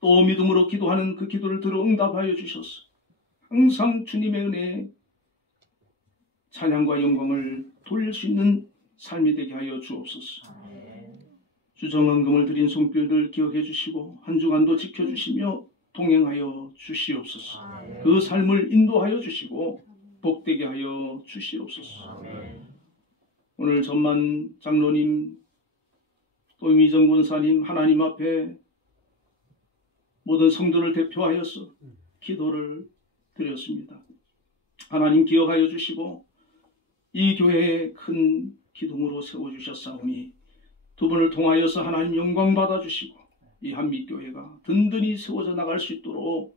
또 믿음으로 기도하는 그 기도를 들어 응답하여 주셔서 항상 주님의 은혜에 찬양과 영광을 돌릴 수 있는 삶이 되게 하여 주옵소서. 주정헌금을 드린 손길들 기억해 주시고 한 주간도 지켜주시며 동행하여 주시옵소서. 그 삶을 인도하여 주시고 복되게 하여 주시옵소서. 오늘 전만 장로님 또 이미정 권사님 하나님 앞에 모든 성도를 대표하여서 기도를 드렸습니다. 하나님 기억하여 주시고 이 교회에 큰 기둥으로 세워주셨사오니 두 분을 통하여서 하나님 영광 받아주시고 이 한빛교회가 든든히 세워져 나갈 수 있도록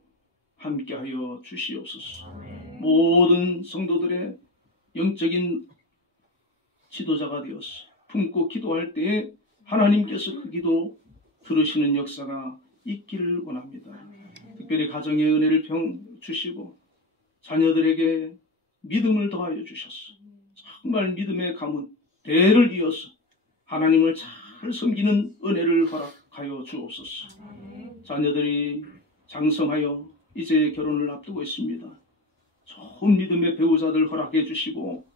함께하여 주시옵소서. 모든 성도들의 영적인 지도자가 되어서 품고 기도할 때에 하나님께서 그 기도 들으시는 역사가 있기를 원합니다. 특별히 가정의 은혜를 주시고 자녀들에게 믿음을 더하여 주셔서 정말 믿음의 가문 대를 이어서 하나님을 잘 섬기는 은혜를 허락하여 주옵소서. 자녀들이 장성하여 이제 결혼을 앞두고 있습니다. 좋은 믿음의 배우자들 허락해 주시고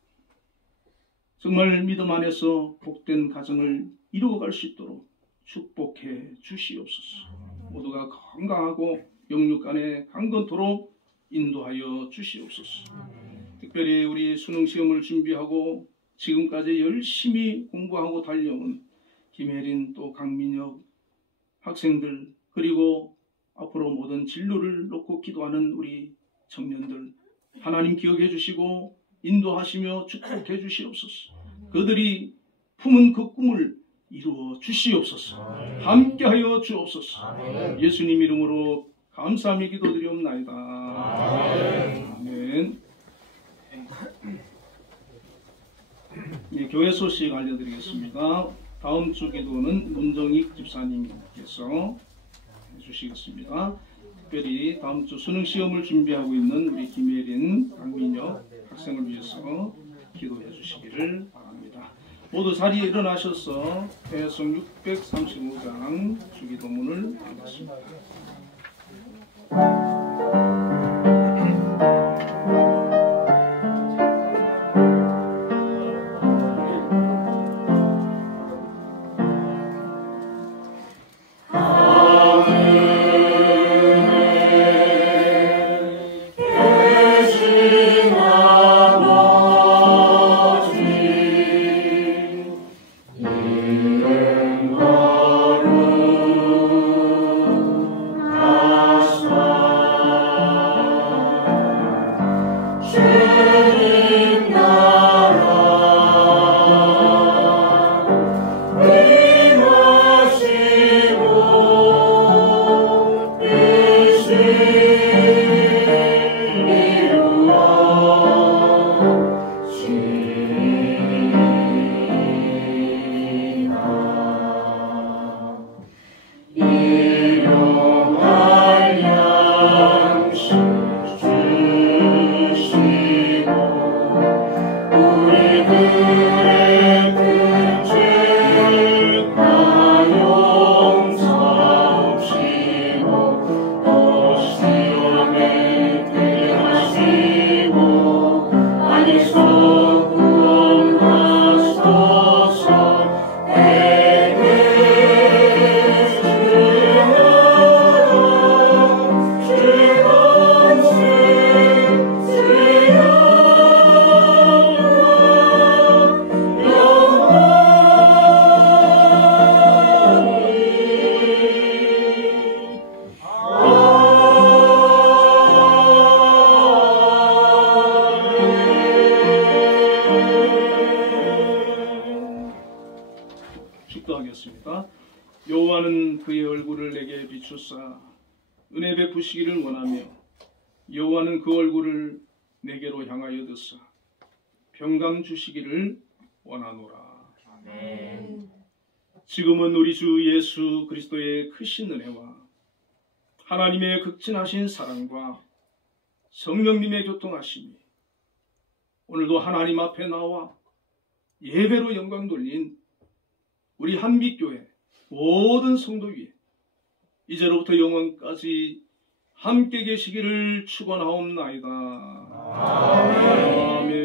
정말 믿음 안에서 복된 가정을 이루어갈 수 있도록 축복해 주시옵소서. 모두가 건강하고 영육간에 강건토록 인도하여 주시옵소서. 특별히 우리 수능시험을 준비하고 지금까지 열심히 공부하고 달려온 김혜린 또 강민혁 학생들 그리고 앞으로 모든 진로를 놓고 기도하는 우리 청년들 하나님 기억해 주시고 인도하시며 축복해 주시옵소서. 그들이 품은 그 꿈을 이루어 주시옵소서. 함께하여 주옵소서. 예수님 이름으로 감사하며 기도드리옵나이다. 아멘. 예, 교회 소식 알려드리겠습니다. 다음 주 기도는 문정익 집사님께서 해주시겠습니다. 특별히 다음 주 수능 시험을 준비하고 있는 우리 김예린, 강민혁 학생을 위해서 기도해 주시기를 바랍니다. 모두 자리에 일어나셔서 회성 635장 주기도문을 하겠습니다. 기도하겠습니다. 여호와는 그의 얼굴을 내게 비추사 은혜 베푸시기를 원하며 여호와는 그 얼굴을 내게로 향하여 드사 평강 주시기를 원하노라. 지금은 우리 주 예수 그리스도의 크신 은혜와 하나님의 극진하신 사랑과 성령님의 교통하심이 오늘도 하나님 앞에 나와 예배로 영광 돌린 우리 한빛교회 모든 성도 위에 이제로부터 영원까지 함께 계시기를 축원하옵나이다. 아멘.